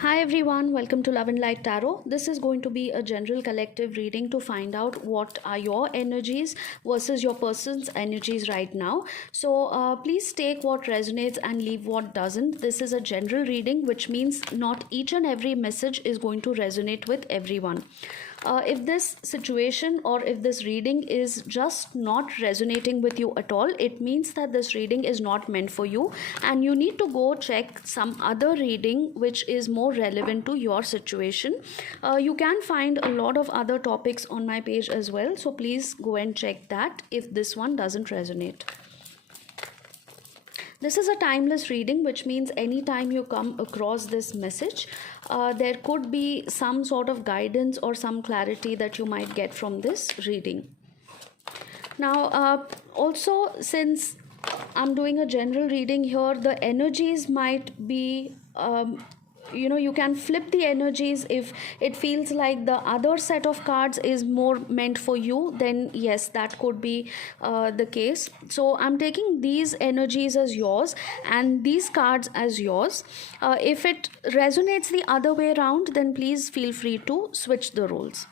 Hi everyone, welcome to Love and Light Tarot. This is going to be a general collective reading to find out what are your energies versus your person's energies right now. So please take what resonates and leave what doesn't. This is a general reading, which means not each and every message is going to resonate with everyone. If this situation or if this reading is just not resonating with you at all, it means that this reading is not meant for you and you need to go check some other reading which is more relevant to your situation. You can find a lot of other topics on my page as well, so please go and check that if this one doesn't resonate. This is a timeless reading, which means anytime you come across this message, there could be some sort of guidance or some clarity that you might get from this reading. Now, also, since I'm doing a general reading here, the energies might be you can flip the energies. If it feels like the other set of cards is more meant for you, then yes, that could be the case. So I'm taking these energies as yours and these cards as yours. If it resonates the other way around, then please feel free to switch the roles.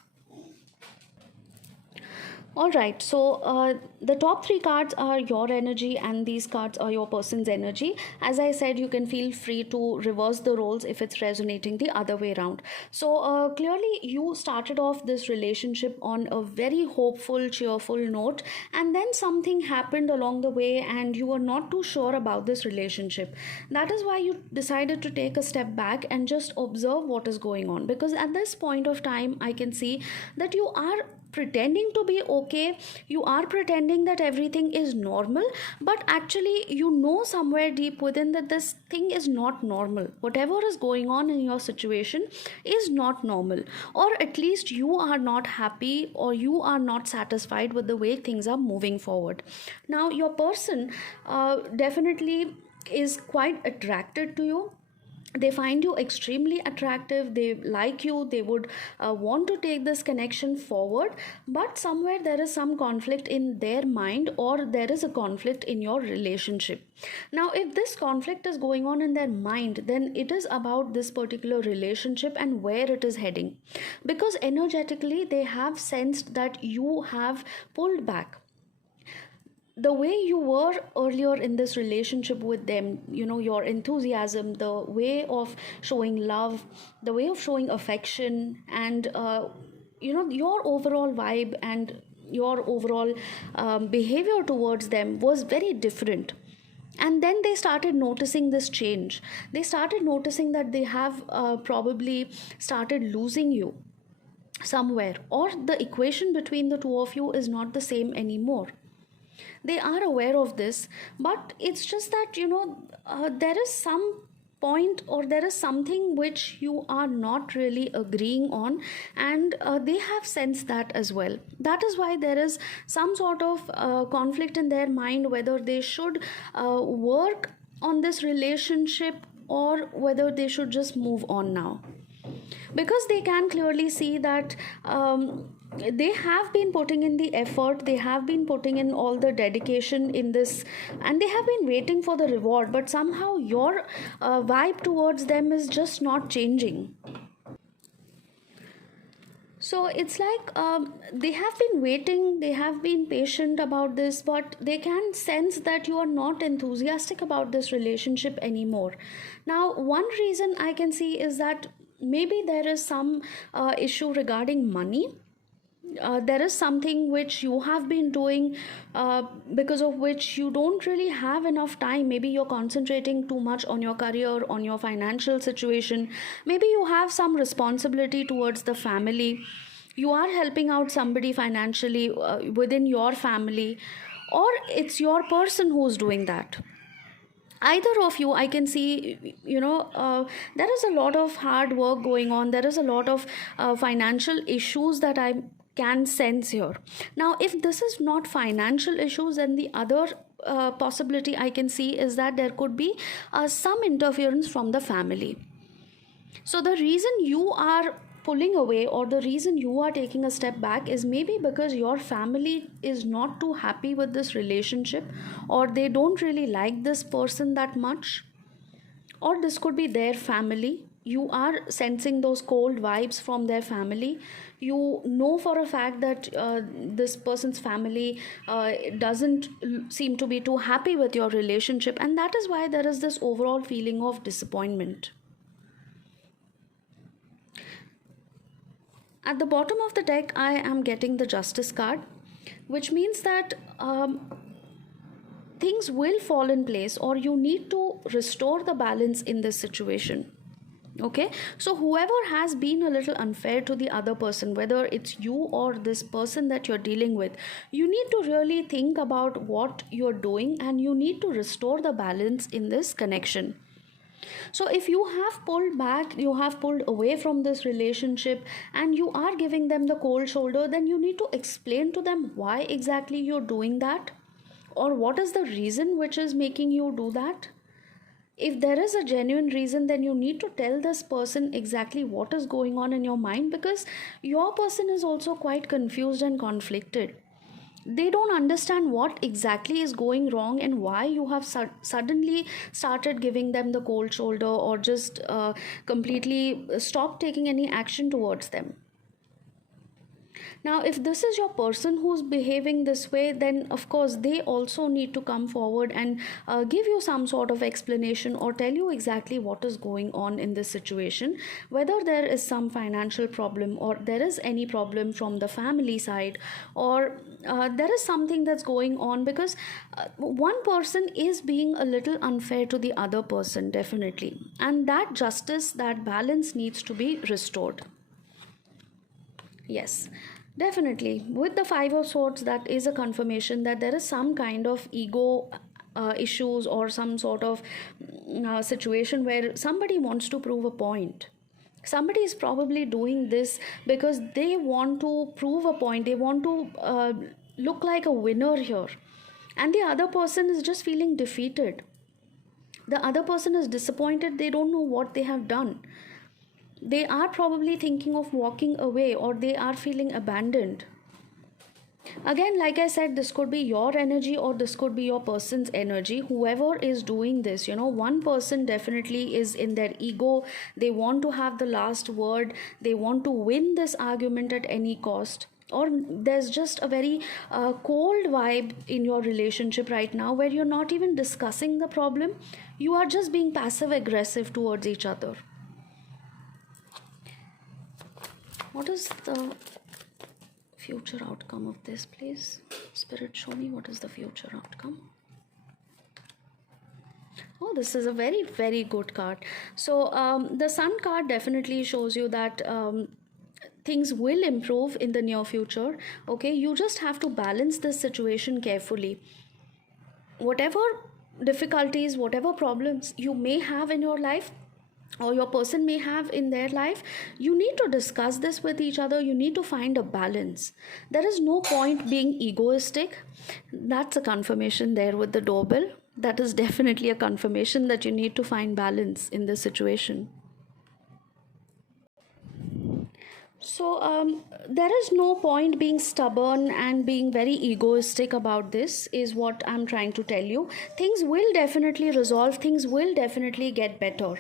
Alright, so the top three cards are your energy and these cards are your person's energy. As I said, you can feel free to reverse the roles if it's resonating the other way around. So clearly you started off this relationship on a very hopeful, cheerful note, and then something happened along the way and you were not too sure about this relationship. That is why you decided to take a step back and just observe what is going on, because at this point of time I can see that you are pretending to be okay, you are pretending that everything is normal, but actually you know somewhere deep within that this thing is not normal. Whatever is going on in your situation is not normal, or at least you are not happy or you are not satisfied with the way things are moving forward. Now your person definitely is quite attracted to you. They find you extremely attractive, they like you, they would want to take this connection forward, but somewhere there is some conflict in their mind or there is a conflict in your relationship. Now if this conflict is going on in their mind, then it is about this particular relationship and where it is heading, because energetically they have sensed that you have pulled back. The way you were earlier in this relationship with them, your enthusiasm, the way of showing love, the way of showing affection, and your overall vibe and your overall behavior towards them was very different. And then they started noticing this change. They started noticing that they have probably started losing you somewhere, or the equation between the two of you is not the same anymore. They are aware of this, but it's just that there is some point or there is something which you are not really agreeing on, and they have sensed that as well. That is why there is some sort of conflict in their mind, whether they should work on this relationship or whether they should just move on now, because they can clearly see that they have been putting in the effort, they have been putting in all the dedication in this, and they have been waiting for the reward, but somehow your vibe towards them is just not changing. So it's like they have been waiting, they have been patient about this, but they can sense that you are not enthusiastic about this relationship anymore. Now, one reason I can see is that maybe there is some issue regarding money. There is something which you have been doing because of which you don't really have enough time. Maybe you're concentrating too much on your career, on your financial situation. Maybe you have some responsibility towards the family. You are helping out somebody financially within your family, or it's your person who's doing that. Either of you, I can see, there is a lot of hard work going on, there is a lot of financial issues that I can sense here. Now if this is not financial issues, then the other possibility I can see is that there could be some interference from the family. So the reason you are pulling away or the reason you are taking a step back is maybe because your family is not too happy with this relationship, or they don't really like this person that much, or this could be their family. you are sensing those cold vibes from their family. You know for a fact that this person's family doesn't seem to be too happy with your relationship, and that is why there is this overall feeling of disappointment. At the bottom of the deck, I am getting the Justice card, which means that things will fall in place, or you need to restore the balance in this situation. Okay, so whoever has been a little unfair to the other person, whether it's you or this person that you're dealing with, you need to really think about what you're doing, and you need to restore the balance in this connection. So if you have pulled back, you have pulled away from this relationship, and you are giving them the cold shoulder, then you need to explain to them why exactly you're doing that, or what is the reason which is making you do that. If there is a genuine reason, then you need to tell this person exactly what is going on in your mind, because your person is also quite confused and conflicted. They don't understand what exactly is going wrong and why you have suddenly started giving them the cold shoulder, or just completely stopped taking any action towards them. Now, if this is your person who's behaving this way, then of course they also need to come forward and give you some sort of explanation, or tell you exactly what is going on in this situation, whether there is some financial problem, or there is any problem from the family side, or there is something that's going on, because one person is being a little unfair to the other person, definitely, and that justice, that balance needs to be restored. Yes, definitely. With the Five of Swords, that is a confirmation that there is some kind of ego issues, or some sort of situation where somebody wants to prove a point. Somebody is probably doing this because they want to prove a point, they want to look like a winner here. And the other person is just feeling defeated. The other person is disappointed, they don't know what they have done. They are probably thinking of walking away, or they are feeling abandoned. Again, like I said, this could be your energy, or this could be your person's energy. Whoever is doing this, one person definitely is in their ego. They want to have the last word. They want to win this argument at any cost. Or there's just a very cold vibe in your relationship right now, where you're not even discussing the problem. You are just being passive aggressive towards each other. What is the future outcome of this, please? Spirit, show me what is the future outcome. Oh, this is a very, very good card. So the Sun card definitely shows you that things will improve in the near future. Okay, you just have to balance this situation carefully. Whatever difficulties, whatever problems you may have in your life, or your person may have in their life, you need to discuss this with each other. You need to find a balance. There is no point being egoistic. That's a confirmation there with the doorbell. That is definitely a confirmation that you need to find balance in this situation. So there is no point being stubborn and being very egoistic about this, is what I'm trying to tell you. Things will definitely resolve. Things will definitely get better.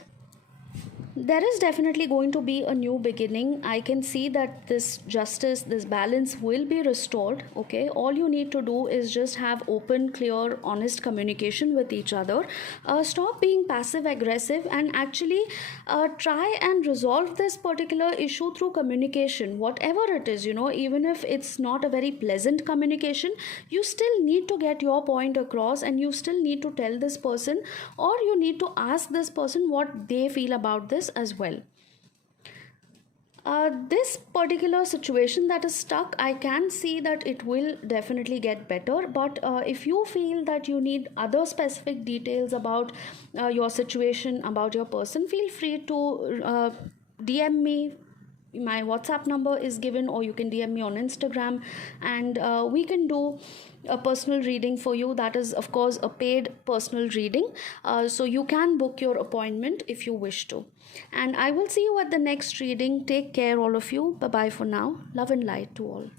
There is definitely going to be a new beginning. I can see that this justice, this balance will be restored. Okay, all you need to do is just have open, clear, honest communication with each other. Stop being passive aggressive, and actually try and resolve this particular issue through communication, whatever it is. Even if it's not a very pleasant communication, you still need to get your point across, and you still need to tell this person, or you need to ask this person what they feel about this as well. This particular situation that is stuck, I can see that it will definitely get better. But if you feel that you need other specific details about your situation, about your person, feel free to DM me. My WhatsApp number is given, or you can DM me on Instagram, and we can do a personal reading for you. That is, of course, a paid personal reading. So you can book your appointment if you wish to. And I will see you at the next reading. Take care, all of you. Bye bye for now. Love and light to all.